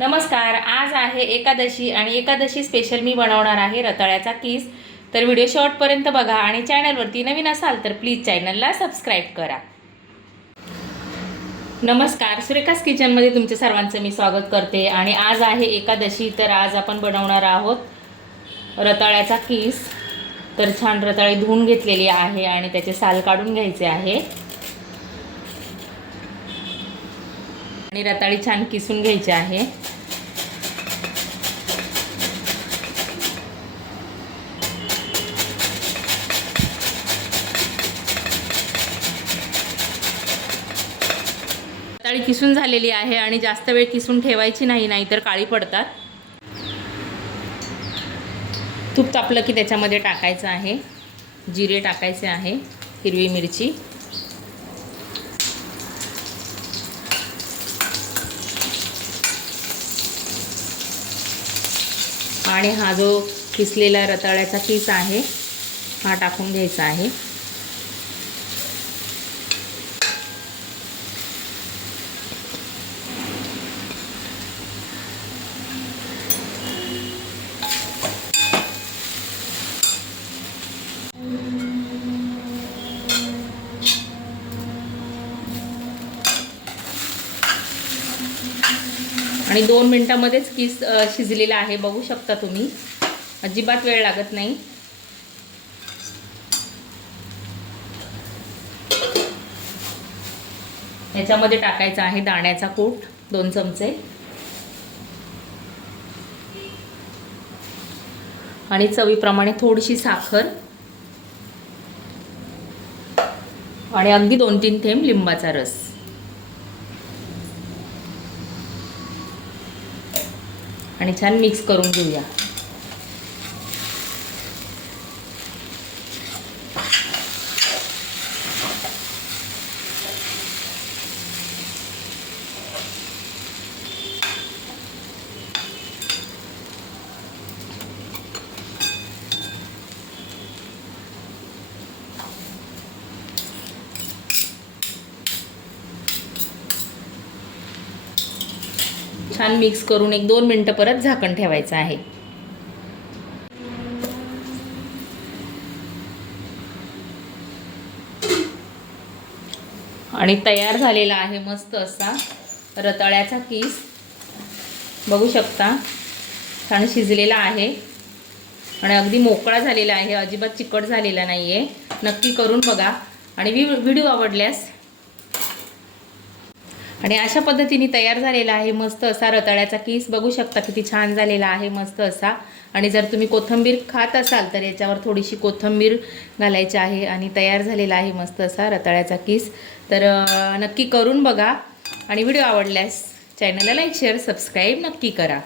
नमस्कार आज आहे एकादशी आणि एकादशी स्पेशल मी बनवणार आहे रताळ्याचा किस. तर व्हिडिओ शॉर्टपर्यंत बघा आणि चॅनलवरती नवीन असाल तर प्लीज चॅनलला सबस्क्राईब करा. नमस्कार सुरेखास किचनमध्ये तुमच्या सर्वांचं मी स्वागत करते आणि आज आहे एकादशी तर आज आपण बनवणार आहोत रताळ्याचा किस. तर छान रताळे धुवून घेतलेली आहे आणि त्याचे साल काढून घ्यायचे आहे. आणि रताळी छान किसून घ्यायची आहे. रताळी किसून झालेली आहे आणि जास्त वेळ किसून ठेवायची नाही नाहीतर काळी पडतात. तूप तापलं की त्याच्यामध्ये टाकायचं आहे. जिरे टाकायचे आहे हिरवी मिरची. आणि हा जो किसलेला रताळ्याचा किस आहे हा टाकून घ्यायचा आहे. आणि दोन मिनटामध्येच किस शिजलेला आहे बघू शकता तुम्ही. अजिबात वेळ लागत नाही. ह्याच्यामध्ये टाकायचा आहे दाण्याचा कूट दोन चमचे. आणि चवीप्रमाणे थोडीशी साखर. आणि अगदी दोन तीन थेंब लिंबाचा रस. आणि छान मिक्स करून घेऊया. छान मिक्स करून एक दोन मिनटं परत झाकण ठेवायचं आहे. आणि तयार झालेला आहे मस्त असा रताळ्याचा किस. बघू शकता छान शिजलेला आहे. आणि अगदी मोकळा झालेला आहे अजिबात चिकट झालेला नाही आहे नक्की करून बघा. आणि व्हि व्हिडिओ आवडल्यास आणि अशा पद्धतीने तयार झालेला आहे. मस्त असा रताळ्याचा केस बघू शकता किती छान झालेला आहे मस्त असा. आणि जर तुम्ही कोथिंबीर खात असाल तर याच्यावर थोडीशी कोथिंबीर घालायची आहे आणि तयार झालेला आहे मस्त असा रताळ्याचा केस. तर नक्की करून बघा. आणि व्हिडिओ आवडल्यास चॅनलला लाईक शेअर सबस्क्राईब नक्की करा.